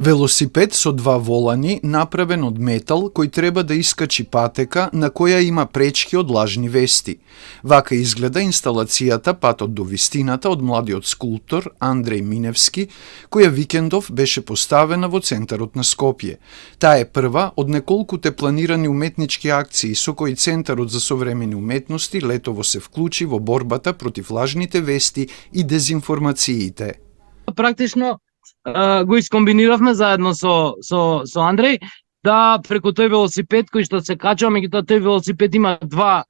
Велосипед со два волани, направен од метал, кој треба да искачи патека на која има пречки од лажни вести. Вака изгледа инсталацијата Патот до вистината од младиот скулптор Андреј Миневски, која викендов беше поставена во центарот на Скопје. Таа е прва од неколкуте планирани уметнички акции со кои Центарот за современи уметности летово се вклучи во борбата против лажните вести и дезинформациите. Практично го искомбиниравме заедно со Андреј, да преку тој велосипед кој што се качува, меѓутоа тој велосипед има два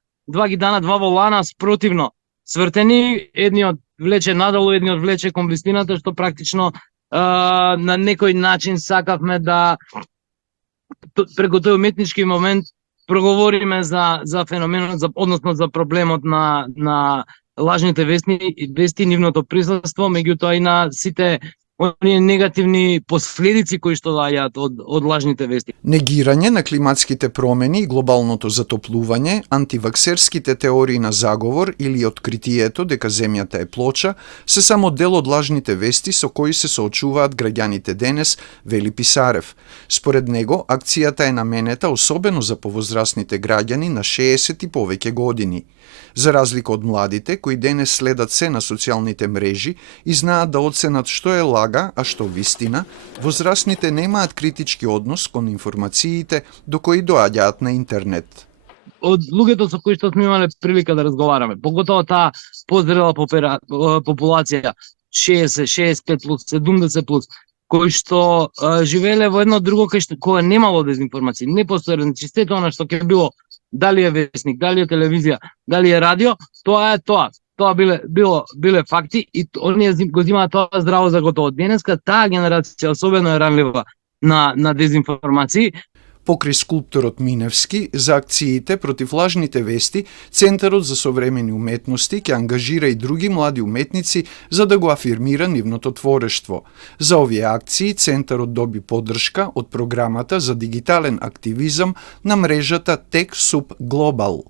волана спротивно свртени, едниот влече надолу, едниот влече кон вистината, што практично на некој начин сакавме да преку тој уметнички момент проговориме за феноменот, односно за проблемот на лажните вести, нивното присуство, меѓутоа и на сите оние негативни последици кои што доаѓаат од лажните вести. Негирање на климатските промени и глобалното затоплување, антиваксерските теории на заговор или откритието дека земјата е плоча се само дел од лажните вести со кои се соочуваат граѓаните денес, вели Писарев. Според него, акцијата е наменета особено за повозрасните граѓани на 60 и повеќе години. За разлика од младите, кои денес следат се на социјалните мрежи и знаат да оценат што е лага, а што вистина, возрастните немаат критички однос кон информациите до кои доаѓаат на интернет. Од луѓето со кои што сме имале прилика да разговараме, поготово таа позрела популација 60, 65 плюс, 70 плюс, кои што живееле во едно друго кога немало дезинформација, не постоеле, значи сето она што ќе било, дали е весник, дали е телевизија, дали е радио, тоа е тоа. Тоа биле факти и оние го земаат тоа здраво за готово. Денеска таа генерација особено е ранлива на дезинформации. Покрај скулпторот Миневски, за акциите против лажните вести, Центарот за современи уметности ќе ангажира и други млади уметници за да го афирмира нивното творештво. За овие акции Центарот доби поддршка од програмата за дигитален активизам на мрежата TechSoup Global.